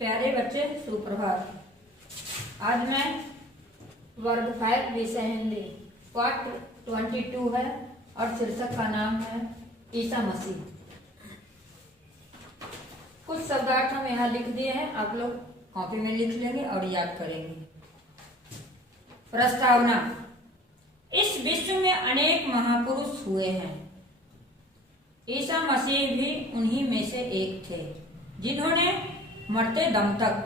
प्यारे बच्चे सुप्रभात। आज मैं वर्ग 5 विषय हिंदी पाठ 22 है और शीर्षक का नाम है ईसा मसीह। कुछ शब्दार्थ हम यहाँ लिख दिए हैं, आप लोग कॉपी में लिख लेंगे और याद करेंगे। प्रस्तावना। इस विश्व में अनेक महापुरुष हुए हैं। ईसा मसीह भी उन्हीं में से एक थे, जिन्होंने मरते दम तक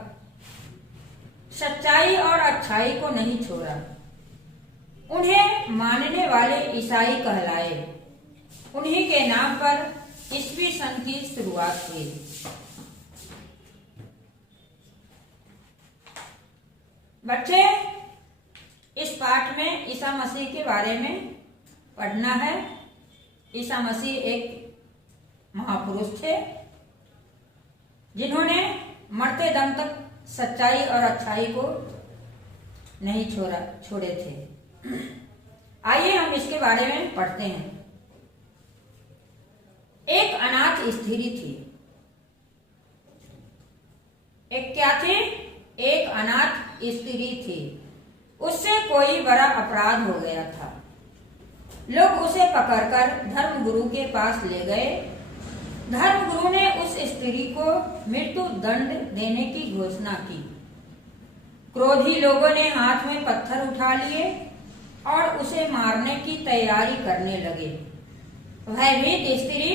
सच्चाई और अच्छाई को नहीं छोड़ा। उन्हें मानने वाले ईसाई कहलाए। उन्हीं के नाम पर ईसवी सन की शुरुआत हुई। बच्चे, इस पाठ में ईसा मसीह के बारे में पढ़ना है। ईसा मसीह एक महापुरुष थे, जिन्होंने मरते दम तक सच्चाई और अच्छाई को नहीं छोड़े थे। आइए हम इसके बारे में पढ़ते हैं। एक अनाथ स्त्री थी। एक क्या थी? एक अनाथ स्त्री थी। उससे कोई बड़ा अपराध हो गया था। लोग उसे पकड़कर धर्मगुरु के पास ले गए। धर्मगुरु ने उस स्त्री को मृत्यु दंड देने की घोषणा की। क्रोधी लोगों ने हाथ में पत्थर उठा लिए और उसे मारने की तैयारी करने लगे। भयभीत स्त्री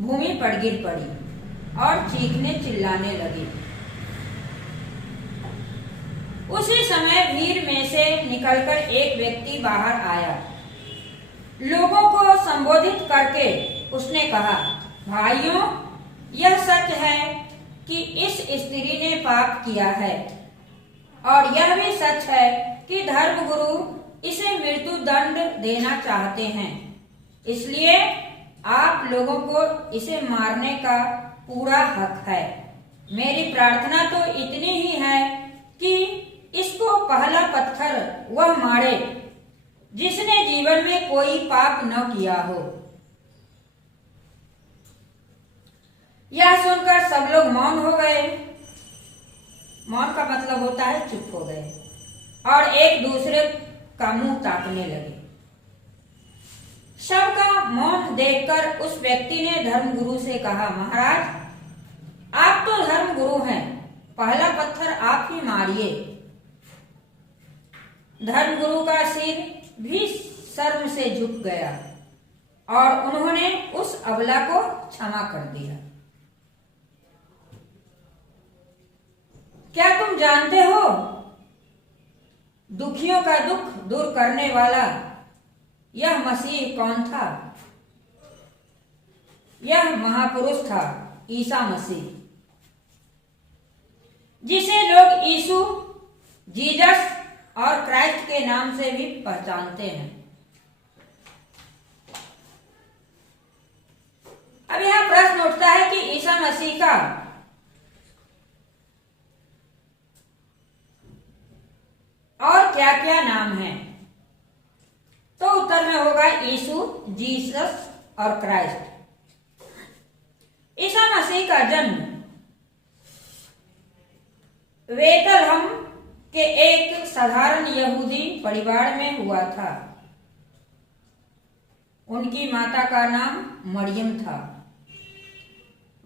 भूमि पर गिर पड़ी और चीखने चिल्लाने लगी। उसी समय भीड़ में से निकलकर एक व्यक्ति बाहर आया। लोगों को संबोधित करके उसने कहा, भाइयों, यह सच है कि इस स्त्री ने पाप किया है, और यह भी सच है कि धर्मगुरु इसे मृत्यु दंड देना चाहते हैं। इसलिए आप लोगों को इसे मारने का पूरा हक है। मेरी प्रार्थना तो इतनी ही है कि इसको पहला पत्थर वह मारे जिसने जीवन में कोई पाप न किया हो। यह सुनकर सब लोग मौन हो गए। मौन का मतलब होता है चुप हो गए और एक दूसरे का मुंह ताकने लगे। सबका मौन देखकर उस व्यक्ति ने धर्मगुरु से कहा, महाराज, आप तो धर्मगुरु हैं, पहला पत्थर आप ही मारिए। धर्मगुरु का सिर भी शर्म से झुक गया और उन्होंने उस अबला को क्षमा कर दिया। क्या तुम जानते हो, दुखियों का दुख दूर करने वाला यह मसीह कौन था? यह महापुरुष था ईसा मसीह, जिसे लोग यीशु, जीसस और क्राइस्ट के नाम से भी पहचानते हैं। अब यह प्रश्न उठता है कि ईसा मसीह का और क्या क्या नाम है? तो उत्तर में होगा यीशु, जीसस और क्राइस्ट। ईसा मसीह का जन्म बेथलहम के एक साधारण यहूदी परिवार में हुआ था। उनकी माता का नाम मरियम था।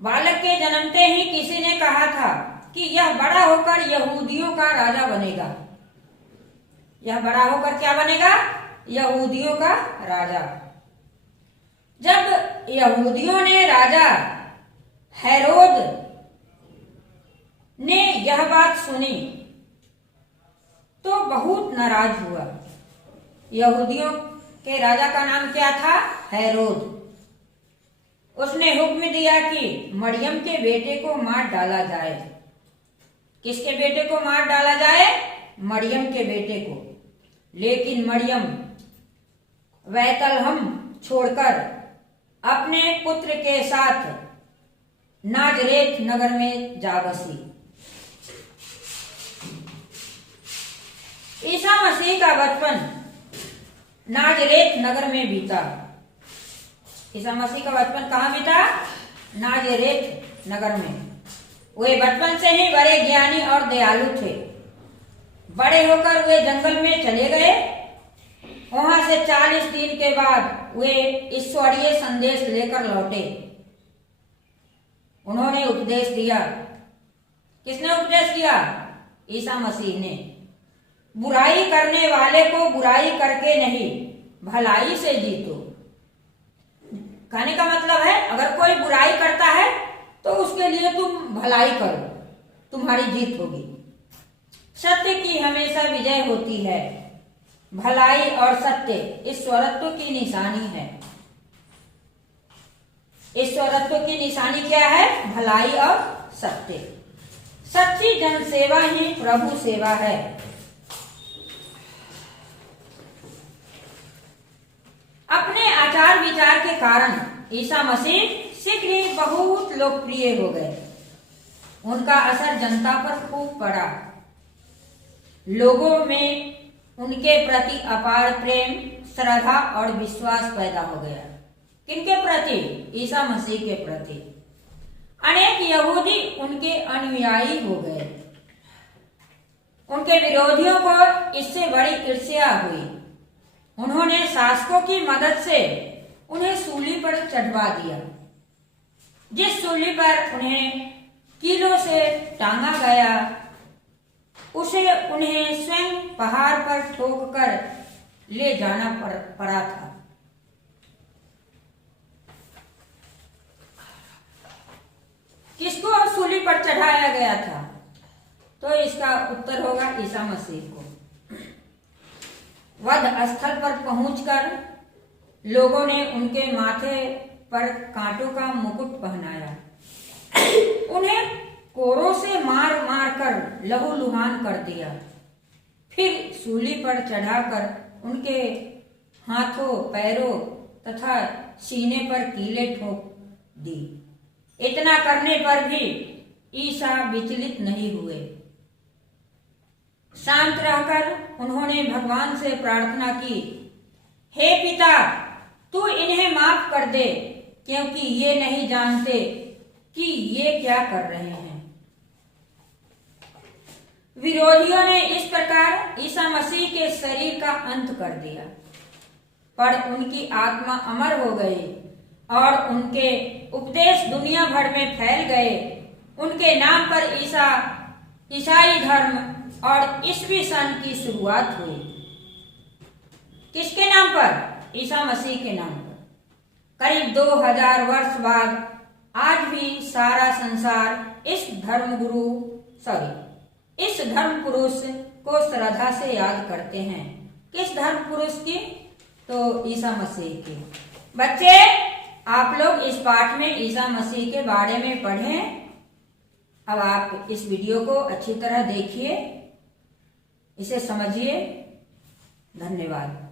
बालक के जन्मते ही किसी ने कहा था कि यह बड़ा होकर यहूदियों का राजा बनेगा। यह बड़ा होकर क्या बनेगा? यहूदियों का राजा। जब यहूदियों ने राजा हेरोद ने यह बात सुनी तो बहुत नाराज हुआ। यहूदियों के राजा का नाम क्या था? हेरोद। उसने हुक्म दिया कि मरियम के बेटे को मार डाला जाए। किसके बेटे को मार डाला जाए? मरियम के बेटे को। लेकिन मरियम बैतलहम छोड़कर अपने पुत्र के साथ नाजरेत नगर में जा बसी। ईसा मसीह का बचपन नाजरेत नगर में बीता। ईसा मसीह का बचपन कहाँ बीता? नाजरेत नगर में। वे बचपन से ही बड़े ज्ञानी और दयालु थे। बड़े होकर वे जंगल में चले गए। वहां से 40 दिन के बाद वे ईश्वरीय संदेश लेकर लौटे। उन्होंने उपदेश दिया। किसने उपदेश दिया? ईसा मसीह ने। बुराई करने वाले को बुराई करके नहीं, भलाई से जीतो। कहने का मतलब है, अगर कोई बुराई करता है तो उसके लिए तुम भलाई करो, तुम्हारी जीत होगी। सत्य की हमेशा विजय होती है। भलाई और सत्य ईश्वरत्व की निशानी है। ईश्वरत्व की निशानी क्या है? भलाई और सत्य। सच्ची जनसेवा ही प्रभु सेवा है। अपने आचार विचार के कारण ईसा मसीह शीघ्र ही बहुत लोकप्रिय हो गए। उनका असर जनता पर खूब पड़ा। लोगों में उनके प्रति अपार प्रेम, श्रद्धा और विश्वास पैदा हो गया। किनके प्रति? ईसा मसीह के प्रति। अनेक यहूदी उनके अनुयायी हो गए। उनके विरोधियों को इससे बड़ी ईर्ष्या हुई। उन्होंने शासकों की मदद से उन्हें सूली पर चढ़वा दिया। जिस सूली पर उन्हें कीलों से टांगा गया, उसे उन्हें स्वयं पहाड़ पर ठोक कर ले जाना पड़ा था। किसको सूली पर चढ़ाया गया था? तो इसका उत्तर होगा ईसा मसीह को। वध स्थल पर पहुंचकर लोगों ने उनके माथे पर कांटों का मुकुट पहनाया। उन्हें कोरों से मार मार कर लहूलुहान कर दिया। फिर सूली पर चढ़ाकर उनके हाथों, पैरों तथा सीने पर कीले ठोक दी। इतना करने पर भी ईसा विचलित नहीं हुए। शांत रहकर उन्होंने भगवान से प्रार्थना की, हे पिता, तू इन्हें माफ कर दे, क्योंकि ये नहीं जानते कि ये क्या कर रहे हैं। विरोधियों ने इस प्रकार ईसा मसीह के शरीर का अंत कर दिया, पर उनकी आत्मा अमर हो गई और उनके उपदेश दुनिया भर में फैल गए। उनके नाम पर ईसाई धर्म और ईसवी सन की शुरुआत हुई। किसके नाम पर? ईसा मसीह के नाम पर। करीब 2000 वर्ष बाद आज भी सारा संसार इस धर्म पुरुष को श्रद्धा से याद करते हैं। किस धर्म पुरुष की? तो ईसा मसीह की। बच्चे, आप लोग इस पाठ में ईसा मसीह के बारे में पढ़ें। अब आप इस वीडियो को अच्छी तरह देखिए, इसे समझिए। धन्यवाद।